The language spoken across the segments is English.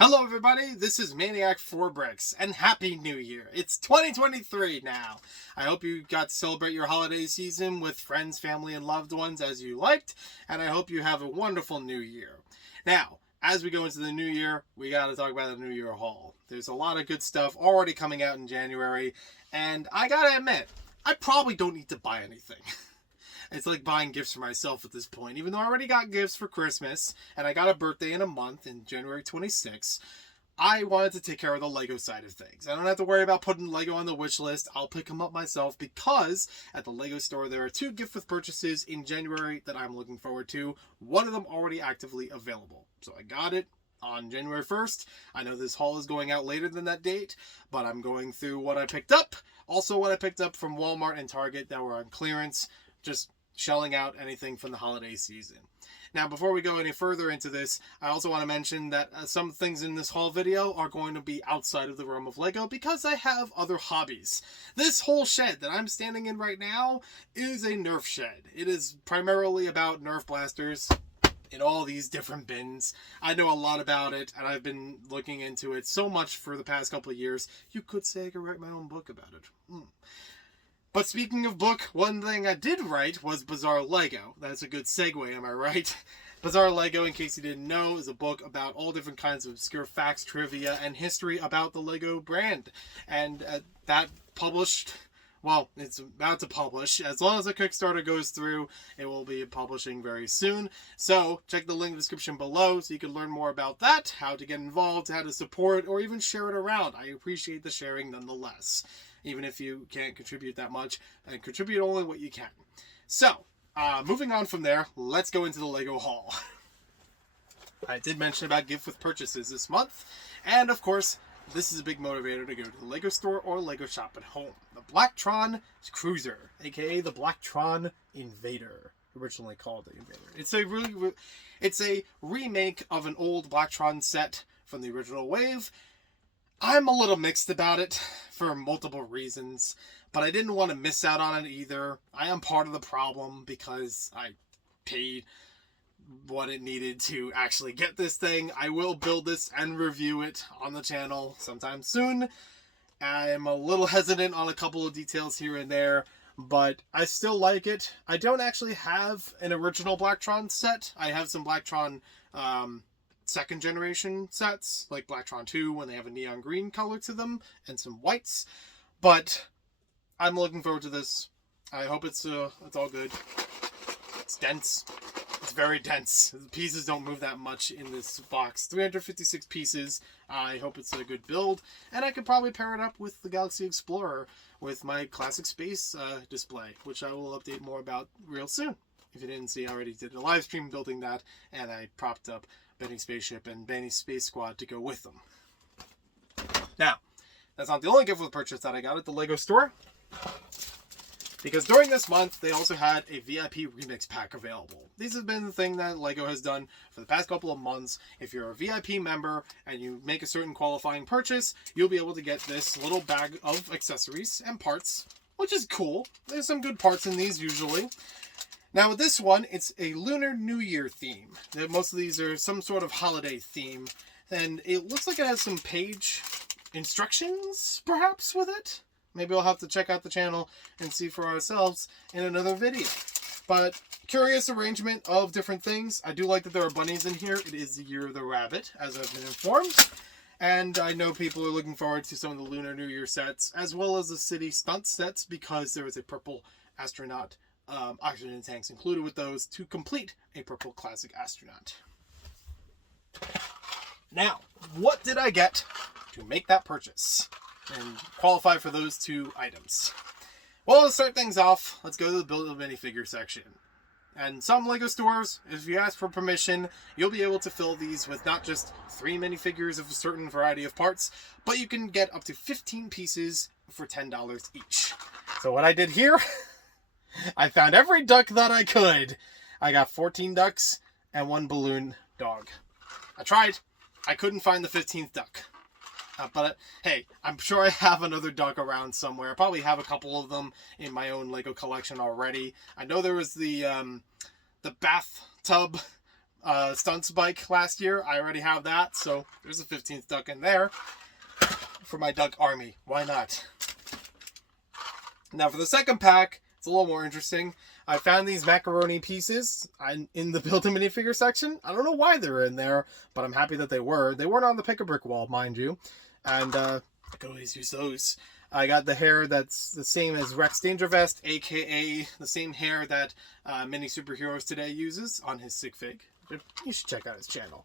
Hello everybody, this is Maniac4Bricks, and Happy New Year! It's 2023 now! I hope you got to celebrate your holiday season with friends, family, and loved ones as you liked, and I hope you have a wonderful new year. Now, as we go into the new year, we gotta talk about the New Year haul. There's a lot of good stuff already coming out in January, and I gotta admit, I probably don't need to buy anything. It's like buying gifts for myself at this point. Even though I already got gifts for Christmas, and I got a birthday in a month, in January 26th, I wanted to take care of the Lego side of things. I don't have to worry about putting Lego on the wish list. I'll pick them up myself because at the Lego store there are 2 gift with purchases in January that I'm looking forward to. One of them already actively available. So I got it on January 1st. I know this haul is going out later than that date, but I'm going through what I picked up. Also what I picked up from Walmart and Target that were on clearance. Just shelling out anything from the holiday season. Now, before we go any further into this, I also want to mention that some things in this haul video are going to be outside of the realm of Lego because I have other hobbies. This whole shed that I'm standing in right now is a Nerf shed. It is primarily about Nerf blasters in all these different bins. I know a lot about it, and I've been looking into it so much for the past couple of years. You could say I could write my own book about it. But speaking of book, one thing I did write was Bizarre Lego. That's a good segue, am I right? Bizarre Lego, in case you didn't know, is a book about all different kinds of obscure facts, trivia, and history about the Lego brand. And that published, well, it's about to publish. As long as the Kickstarter goes through, it will be publishing very soon. So check the link in the description below so you can learn more about that, how to get involved, how to support, or even share it around. I appreciate the sharing nonetheless. Even if you can't contribute that much, and contribute only what you can. So, moving on from there, let's go into the Lego haul. I did mention about gift with purchases this month, and of course, this is a big motivator to go to the Lego store or Lego shop at home. The Blacktron Cruiser, aka the Blacktron Invader, originally called the Invader. It's a remake of an old Blacktron set from the original wave. I'm a little mixed about it for multiple reasons, but I didn't want to miss out on it either. I am part of the problem because I paid what it needed to actually get this thing. I will build this and review it on the channel sometime soon. I am a little hesitant on a couple of details here and there, but I still like it. I don't actually have an original Blacktron set. I have some Blacktron second generation sets, like Blacktron 2 when they have a neon green color to them, and some whites. But I'm looking forward to this. I hope it's all good. It's dense. It's very dense. The pieces don't move that much in this box. 356 pieces. I hope it's a good build. And I could probably pair it up with the Galaxy Explorer with my classic space display, which I will update more about real soon. If you didn't see, I already did a live stream building that, and I propped up Benny's spaceship and Benny's space squad to go with them. Now, that's not the only gift with purchase that I got at the Lego store, because during this month they also had a VIP remix pack available. These have been the thing that Lego has done for the past couple of months. If you're a VIP member and you make a certain qualifying purchase, you'll be able to get this little bag of accessories and parts, which is cool. There's some good parts in these usually. Now with this one, it's a Lunar New Year theme. Most of these are some sort of holiday theme, and it looks like it has some page instructions, perhaps, with it. Maybe we'll have to check out the channel and see for ourselves in another video. But curious arrangement of different things. I do like that there are bunnies in here. It is the Year of the Rabbit, as I've been informed. And I know people are looking forward to some of the Lunar New Year sets, as well as the City Stunt sets, because there is a purple astronaut oxygen tanks included with those to complete a purple classic astronaut. Now, what did I get to make that purchase and qualify for those 2 items? Well, to start things off, let's go to the build a minifigure section. And some Lego stores, if you ask for permission, you'll be able to fill these with not just 3 minifigures of a certain variety of parts, but you can get up to 15 pieces for $10 each. So what I did here, I found every duck that I could. I got 14 ducks and 1 balloon dog. I tried. I couldn't find the 15th duck. But hey, I'm sure I have another duck around somewhere. I probably have a couple of them in my own Lego collection already. I know there was the bathtub stunts bike last year. I already have that, so there's a 15th duck in there for my duck army. Why not? Now for the second pack, it's a little more interesting. I found these macaroni pieces in the build a minifigure section. I don't know why they're in there, but I'm happy that they were. They weren't on the pick-a-brick wall, mind you. And I could always use those. I got the hair that's the same as Rex Dangervest, aka the same hair that Mini Superheroes Today uses on his sig fig. You should check out his channel.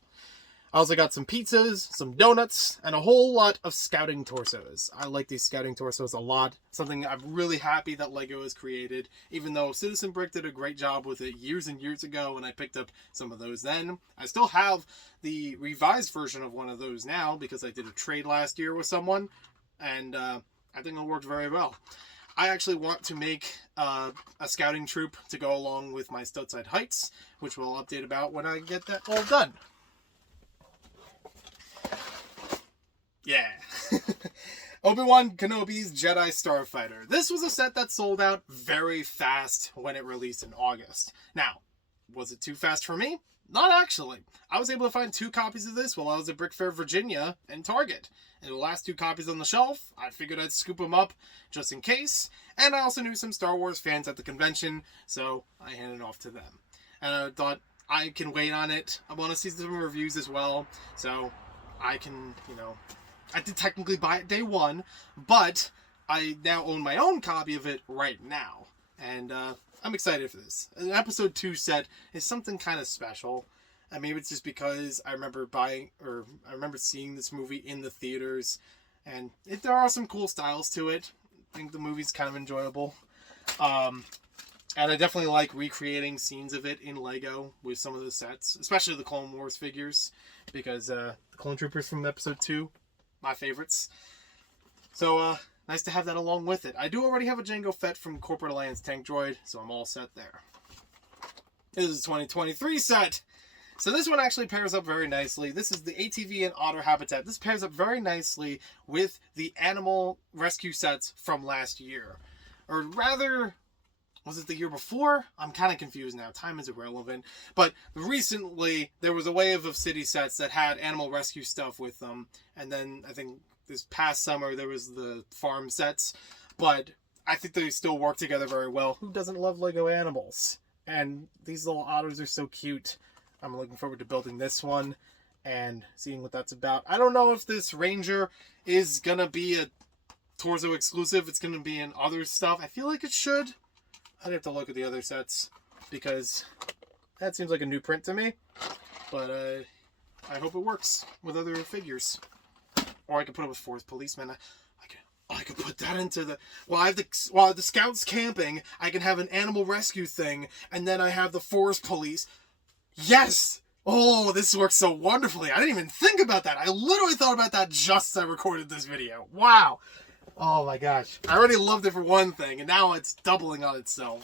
I also got some pizzas, some donuts, and a whole lot of scouting torsos. I like these scouting torsos a lot. Something I'm really happy that LEGO has created, even though Citizen Brick did a great job with it years and years ago, and I picked up some of those then. I still have the revised version of one of those now, because I did a trade last year with someone, and I think it worked very well. I actually want to make a scouting troop to go along with my Studside Heights, which we'll update about when I get that all done. Yeah. Obi-Wan Kenobi's Jedi Starfighter. This was a set that sold out very fast when it released in August. Now, was it too fast for me? Not actually. I was able to find 2 copies of this while I was at Brick Fair, Virginia and Target. And the last 2 copies on the shelf, I figured I'd scoop them up just in case. And I also knew some Star Wars fans at the convention, so I handed it off to them. And I thought, I can wait on it. I want to see some reviews as well, so I can, I did technically buy it day 1, but I now own my own copy of it right now. And I'm excited for this. An episode 2 set is something kind of special. And maybe it's just because I remember seeing this movie in the theaters. And there are some cool styles to it. I think the movie's kind of enjoyable. And I definitely like recreating scenes of it in LEGO with some of the sets. Especially the Clone Wars figures. Because the Clone Troopers from episode 2, my favorites. So, nice to have that along with it. I do already have a Jango Fett from Corporate Alliance Tank Droid, so I'm all set there. This is a 2023 set. So this one actually pairs up very nicely. This is the ATV and Otter Habitat. This pairs up very nicely with the animal rescue sets from last year. Or rather, was it the year before? I'm kind of confused now. Time is irrelevant. But recently, there was a wave of city sets that had animal rescue stuff with them. And then, I think this past summer, there was the farm sets. But I think they still work together very well. Who doesn't love Lego animals? And these little otters are so cute. I'm looking forward to building this one and seeing what that's about. I don't know if this Ranger is going to be a Torso exclusive. It's going to be in other stuff. I feel like it should. I'd have to look at the other sets because that seems like a new print to me. But I hope it works with other figures. Or I could put up a Forest Policeman. I could put that into the... While the Scouts camping, I can have an animal rescue thing. And then I have the Forest Police. Yes! Oh, this works so wonderfully. I didn't even think about that. I literally thought about that just as I recorded this video. Wow. Oh my gosh. I already loved it for one thing, and now it's doubling on itself.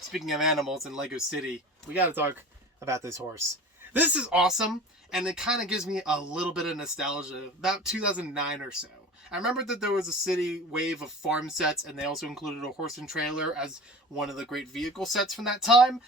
Speaking of animals in Lego City, we gotta talk about this horse. This is awesome, and it kind of gives me a little bit of nostalgia. About 2009 or so. I remember that there was a city wave of farm sets, and they also included a horse and trailer as one of the great vehicle sets from that time.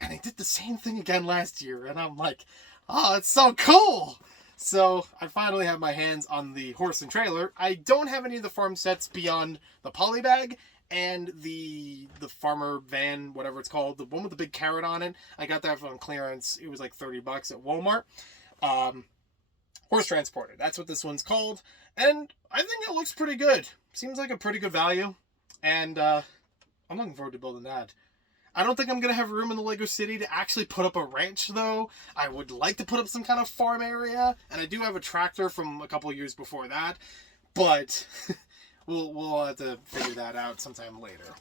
And they did the same thing again last year, and I'm like, oh, it's so cool! So, I finally have my hands on the horse and trailer. I don't have any of the farm sets beyond the polybag and the farmer van, whatever it's called, the one with the big carrot on it. I got that on clearance. It was like $30 at Walmart. Horse Transporter, that's what this one's called. And I think it looks pretty good. Seems like a pretty good value. And I'm looking forward to building that. I don't think I'm going to have room in the Lego City to actually put up a ranch, though. I would like to put up some kind of farm area, and I do have a tractor from a couple years before that, but we'll have to figure that out sometime later.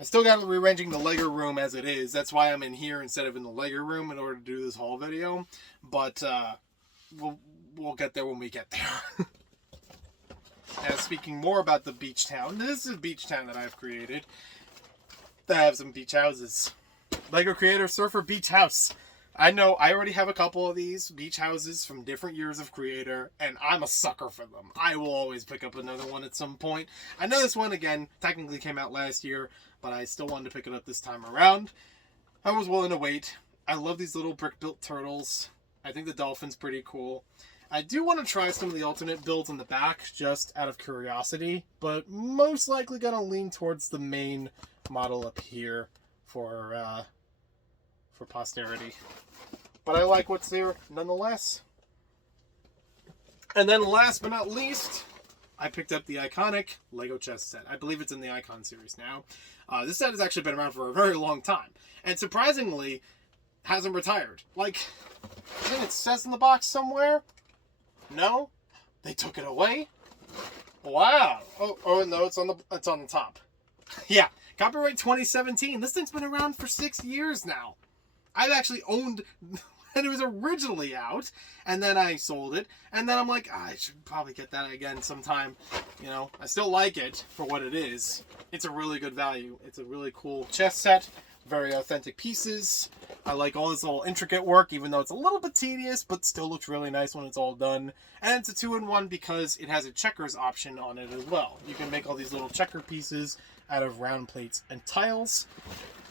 I still got rearranging the Lego room as it is. That's why I'm in here instead of in the Lego room in order to do this haul video, but we'll get there when we get there. Now, speaking more about the beach town, this is a beach town that I've created. I have some beach houses. Lego Creator Surfer Beach House. I know I already have a couple of these beach houses from different years of Creator, and I'm a sucker for them. I will always pick up another one at some point. I know this one, again, technically came out last year, but I still wanted to pick it up this time around. I was willing to wait, I love these little brick-built turtles. I think the dolphin's pretty cool. I do want to try some of the alternate builds in the back, just out of curiosity, but most likely going to lean towards the main model up here for posterity. But I like what's there nonetheless. And then last but not least, I picked up the iconic Lego chess set. I believe it's in the Icon series now. This set has actually been around for a very long time, and surprisingly, hasn't retired. Like, I think it says in the box somewhere. No, they took it away. Wow. Oh no, it's on the top. Yeah, copyright 2017. This thing's been around for 6 years now. I've actually owned, and it was originally out, and then I sold it, and then I'm like, I should probably get that again sometime. You know, I still like it for what it is. It's a really good value. It's a really cool chess set. Very authentic pieces. I like all this little intricate work, even though it's a little bit tedious, but still looks really nice when it's all done. And it's a 2-in-1 because it has a checkers option on it as well. You can make all these little checker pieces out of round plates and tiles.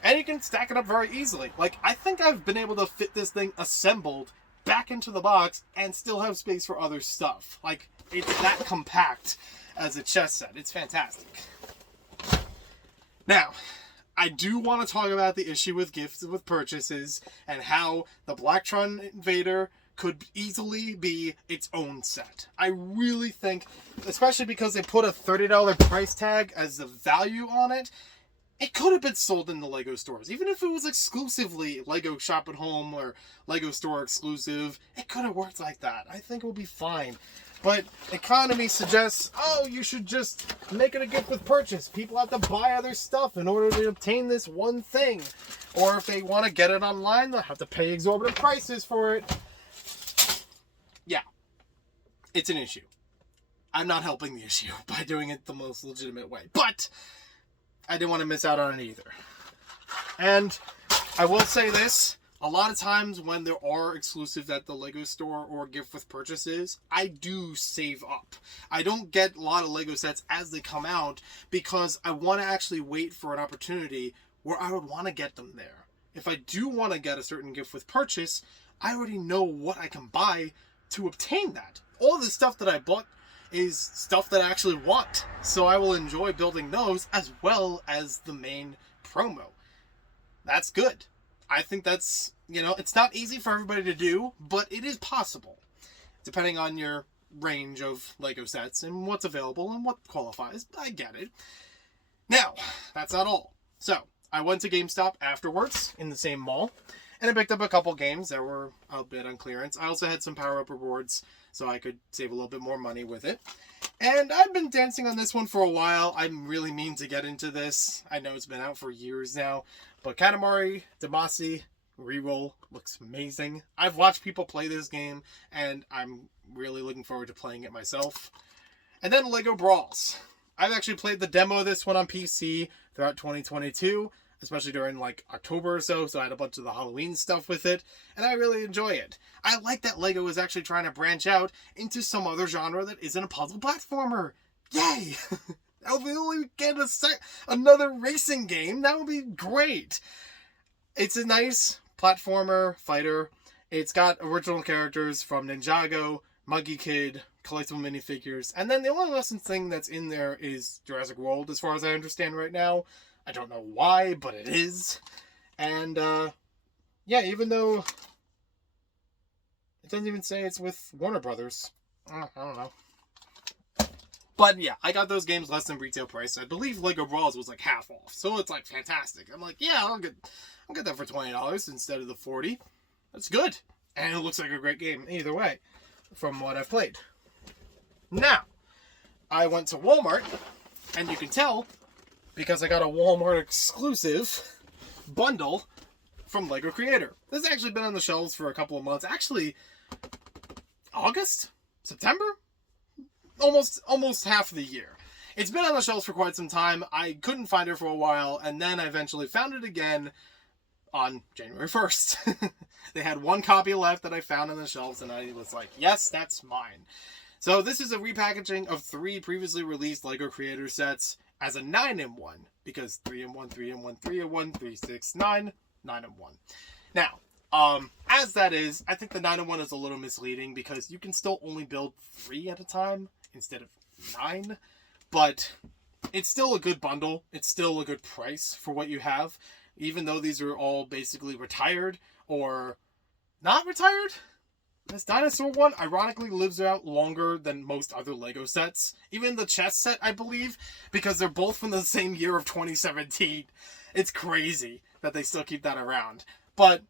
And you can stack it up very easily. Like, I think I've been able to fit this thing assembled back into the box and still have space for other stuff. Like, it's that compact as a chess set. It's fantastic. Now, I do want to talk about the issue with gifts with purchases and how the Blacktron Invader could easily be its own set. I really think, especially because they put a $30 price tag as the value on it, it could have been sold in the LEGO stores. Even if it was exclusively LEGO Shop at Home or LEGO Store exclusive, it could have worked like that. I think it will be fine. But economy suggests, oh, you should just make it a gift with purchase. People have to buy other stuff in order to obtain this one thing. Or if they want to get it online, they'll have to pay exorbitant prices for it. Yeah, it's an issue. I'm not helping the issue by doing it the most legitimate way. But I didn't want to miss out on it either. And I will say this. A lot of times when there are exclusives at the LEGO store or gift with purchases, I do save up. I don't get a lot of LEGO sets as they come out because I want to actually wait for an opportunity where I would want to get them there. If I do want to get a certain gift with purchase, I already know what I can buy to obtain that. All the stuff that I bought is stuff that I actually want. So I will enjoy building those as well as the main promo. That's good. I think that's, you know, it's not easy for everybody to do, but it is possible, depending on your range of LEGO sets and what's available and what qualifies. I get it. Now, that's not all. So, I went to GameStop afterwards in the same mall, and I picked up a couple games that were a bit on clearance. I also had some power-up rewards, so I could save a little bit more money with it. And I've been dancing on this one for a while. I'm really mean to get into this. I know it's been out for years now. But Katamari Damacy Reroll looks amazing. I've watched people play this game, and I'm really looking forward to playing it myself. And then Lego Brawls. I've actually played the demo of this one on PC throughout 2022, especially during like October or so I had a bunch of the Halloween stuff with it, and I really enjoy it. I like that Lego is actually trying to branch out into some other genre that isn't a puzzle platformer. Yay! If we only get another racing game, that would be great. It's a nice platformer fighter. It's got original characters from Ninjago, Monkey Kid, collectible minifigures, and then the only licensed thing that's in there is Jurassic World, as far as I understand right now. I don't know why, but it is. And, yeah, even though it doesn't even say it's with Warner Brothers. I don't know. But yeah, I got those games less than retail price. I believe Lego Brawls was like half off, so it's like fantastic. I'm like, yeah, I'll get that for $20 instead of the $40. That's good, and it looks like a great game either way, from what I've played. Now, I went to Walmart, and you can tell because I got a Walmart exclusive bundle from Lego Creator. This has actually been on the shelves for a couple of months. Actually, August, September. Almost half of the year. It's been on the shelves for quite some time. I couldn't find it for a while, and then I eventually found it again on January 1st. They had one copy left that I found on the shelves, and I was like, yes, that's mine. So this is a repackaging of 3 previously released LEGO Creator sets as a 9-in-1, because 3-in-1, 3-in-1, 3-in-1, 3, 6, 9, 9-in-1. Now, As that is, I think the 901 is a little misleading because you can still only build 3 at a time instead of 9, but it's still a good bundle. It's still a good price for what you have, even though these are all basically retired or not retired. This dinosaur one, ironically, lives out longer than most other Lego sets. Even the chess set, I believe, because they're both from the same year of 2017. It's crazy that they still keep that around. But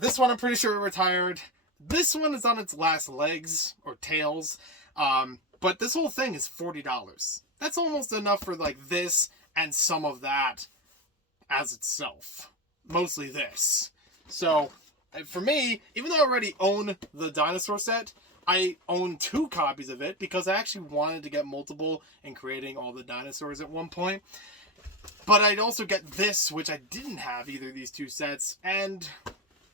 this one, I'm pretty sure, retired. This one is on its last legs, or tails. But this whole thing is $40. That's almost enough for, like, this and some of that as itself. Mostly this. So, for me, even though I already own the dinosaur set, I own 2 copies of it because I actually wanted to get multiple in creating all the dinosaurs at one point. But I'd also get this, which I didn't have either of these 2 sets, and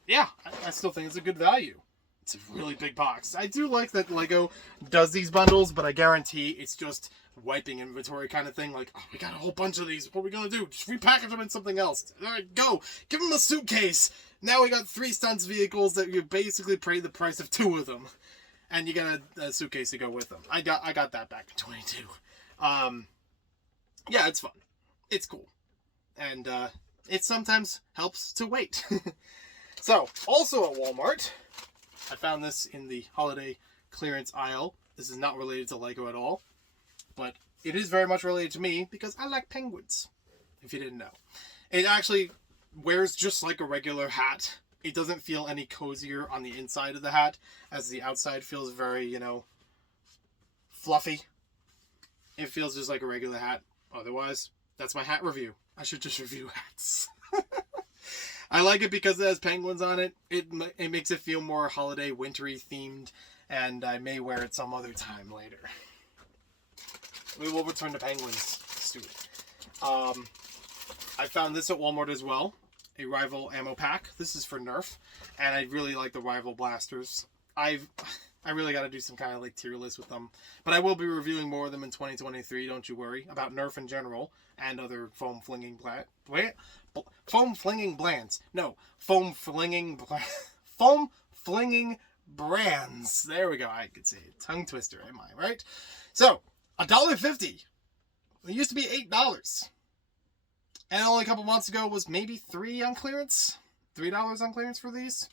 yeah, I still think it's a good value. It's a really big box. I do like that Lego does these bundles, but I guarantee it's just wiping inventory kind of thing. Like, oh, we got a whole bunch of these. What are we going to do? Just repackage them in something else. All right, go. Give them a suitcase. Now we got 3 stunts vehicles that you basically pay the price of 2 of them. And you got a suitcase to go with them. I got that back in 22. Yeah, it's fun. It's cool. And it sometimes helps to wait. So, also at Walmart, I found this in the holiday clearance aisle. This is not related to Lego at all, but it is very much related to me because I like penguins, if you didn't know. It actually wears just like a regular hat. It doesn't feel any cozier on the inside of the hat, as the outside feels very, fluffy. It feels just like a regular hat. Otherwise, that's my hat review. I should just review hats. I like it because it has penguins on it. It makes it feel more holiday, wintry themed, and I may wear it some other time later. We will return to penguins soon. I found this at Walmart as well. A rival ammo pack. This is for Nerf, and I really like the rival blasters. I really got to do some kind of like tier list with them, but I will be reviewing more of them in 2023. Don't you worry about Nerf in general and other foam flinging brands. There we go. I could say it. Tongue twister, am I right? So $1.50. It used to be $8. And only a couple months ago was maybe $3 on clearance. $3 on clearance for these.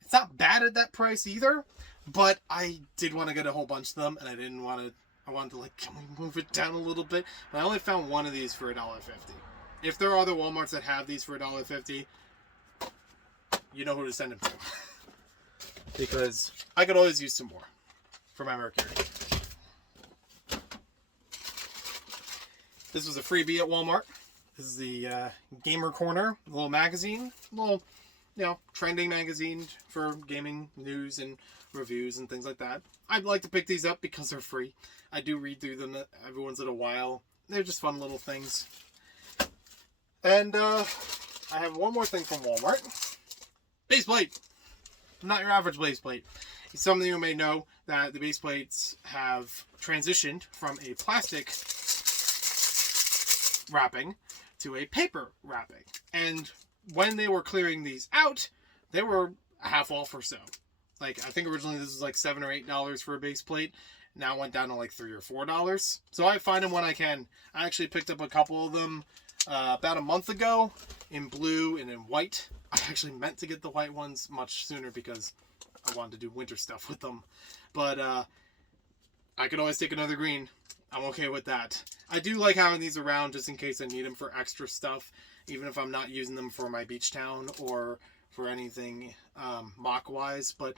It's not bad at that price either, but I did want to get a whole bunch of them, and I didn't want to. I wanted to like move it down a little bit. And I only found one of these for $1.50. If there are other Walmarts that have these for $1.50, you know who to send them to. Because I could always use some more for my Mercury. This was a freebie at Walmart. This is the Gamer Corner, a little magazine, a little, trending magazine for gaming news and reviews and things like that. I'd like to pick these up because they're free. I do read through them every once in a while. They're just fun little things. And I have one more thing from Walmart. Base plate. Not your average base plate. Some of you may know that the base plates have transitioned from a plastic wrapping to a paper wrapping. And when they were clearing these out, they were half off or so. Like, I think originally this was like $7 or $8 for a base plate. Now it went down to like $3 or $4. So I find them when I can. I actually picked up a couple of them about a month ago in blue and in white. I actually meant to get the white ones much sooner because I wanted to do winter stuff with them. But I could always take another green. I'm okay with that. I do like having these around just in case I need them for extra stuff, even if I'm not using them for my beach town or for anything mock-wise. But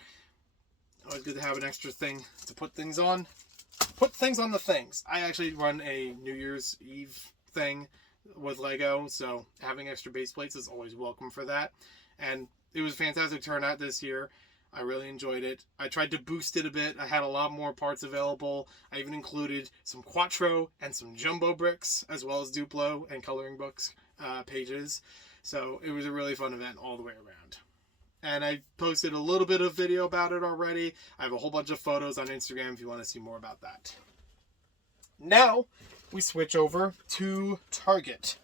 always good to have an extra thing to put things on. Put things on the things. I actually run a New Year's Eve thing with Lego, so having extra base plates is always welcome for that. And it was a fantastic turnout this year. I really enjoyed it. I tried to boost it a bit. I had a lot more parts available. I even included some Quattro and some Jumbo bricks, as well as Duplo and coloring books pages. So it was a really fun event all the way around. And I posted a little bit of video about it already. I have a whole bunch of photos on Instagram if you want to see more about that. Now, we switch over to Target.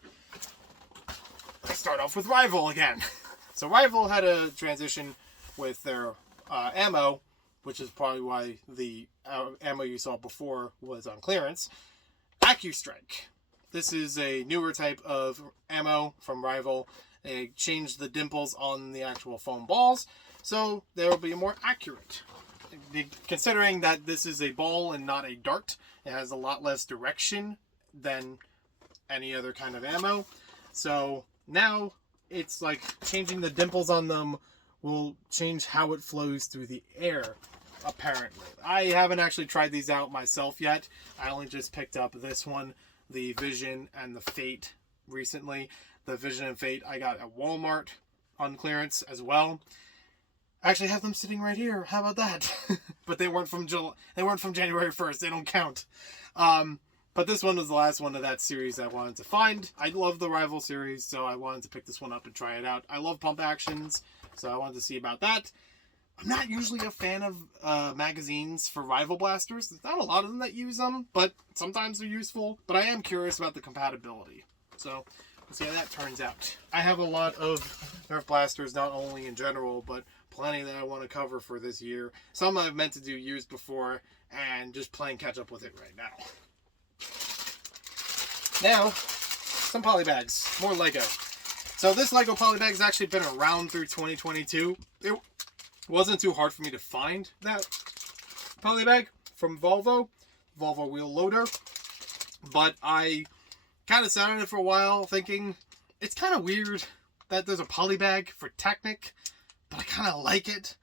I start off with Rival again. So Rival had a transition with their ammo, which is probably why the ammo you saw before was on clearance. AccuStrike. This is a newer type of ammo from Rival. They changed the dimples on the actual foam balls, so they will be more accurate. Considering that this is a ball and not a dart, it has a lot less direction than any other kind of ammo. So now it's like changing the dimples on them will change how it flows through the air, apparently. I haven't actually tried these out myself yet. I only just picked up this one, the Vision and the Fate, recently. The Vision and Fate I got at Walmart on clearance as well. I actually have them sitting right here. How about that? But they weren't from January 1st. They don't count. But this one was the last one of that series I wanted to find. I love the Rival series, so I wanted to pick this one up and try it out. I love pump actions, so I wanted to see about that. I'm not usually a fan of magazines for Rival blasters. There's not a lot of them that use them, but sometimes they're useful. But I am curious about the compatibility. So we'll see how that turns out. I have a lot of Nerf blasters, not only in general, but plenty that I want to cover for this year. Some I've meant to do years before, and just playing catch up with it right now. Now, some polybags, more Lego. So this Lego polybag has actually been around through 2022. It wasn't too hard for me to find that polybag from Volvo wheel loader, but I kind of sat on it for a while thinking it's kind of weird that there's a polybag for Technic, but I kind of like it.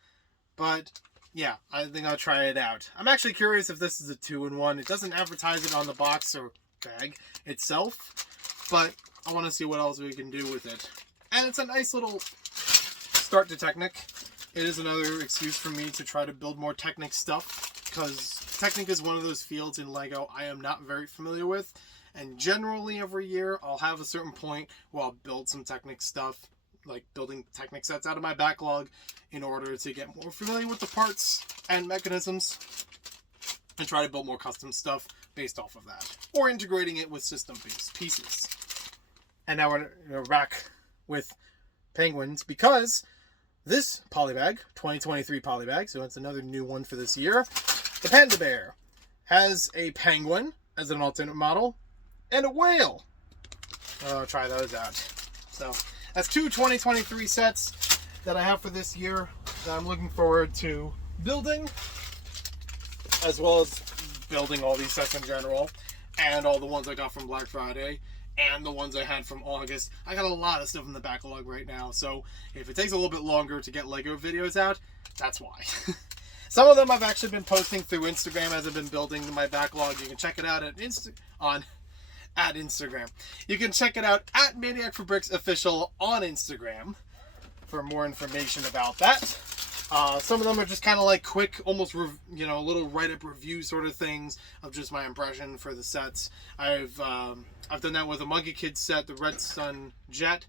But yeah, I think I'll try it out. I'm actually curious if this is a 2-in-1. It doesn't advertise it on the box or bag itself, but I want to see what else we can do with it. And it's a nice little start to Technic. It is another excuse for me to try to build more Technic stuff, because Technic is one of those fields in Lego I am not very familiar with, and generally every year I'll have a certain point where I'll build some Technic stuff, like building Technic sets out of my backlog in order to get more familiar with the parts and mechanisms and try to build more custom stuff based off of that, or integrating it with system-based pieces. And now we're back with penguins, because this polybag, 2023 polybag, so it's another new one for this year, the Panda Bear, has a penguin as an alternate model and a whale. I'll try those out. So that's two 2023 sets that I have for this year that I'm looking forward to building, as well as building all these sets in general, and all the ones I got from Black Friday, and the ones I had from August. I got a lot of stuff in the backlog right now, so if it takes a little bit longer to get Lego videos out, that's why. Some of them I've actually been posting through Instagram as I've been building my backlog. You can check it out at Instagram. You can check it out at Maniac for Bricks Official on Instagram for more information about that. Some of them are just kind of like quick, almost little write-up review sort of things of just my impression for the sets. I've done that with a Monkey Kid set, the Red Sun Jet,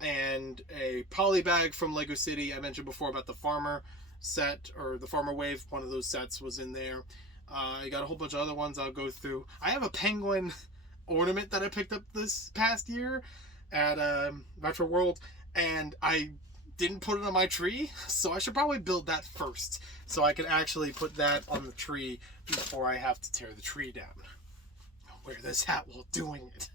and a polybag from Lego City. I mentioned before about the Farmer set, or the Farmer Wave. One of those sets was in there. I got a whole bunch of other ones I'll go through. I have a penguin ornament that I picked up this past year at Retro World, and I didn't put it on my tree, so I should probably build that first so I can actually put that on the tree before I have to tear the tree down. I'll wear this hat while doing it.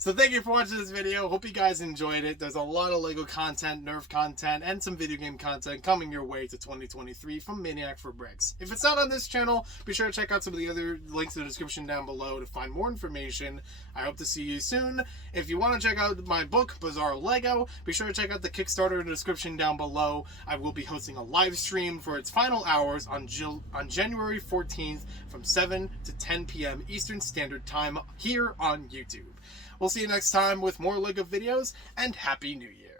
So thank you for watching this video. Hope you guys enjoyed it. There's a lot of Lego content, Nerf content, and some video game content coming your way to 2023 from Maniac for Bricks. If it's not on this channel, be sure to check out some of the other links in the description down below to find more information. I hope to see you soon. If you want to check out my book, Bizarre Lego, be sure to check out the Kickstarter in the description down below. I will be hosting a live stream for its final hours on January 14th from 7 to 10 p.m. Eastern Standard Time here on YouTube. We'll see you next time with more Lego videos, and Happy New Year!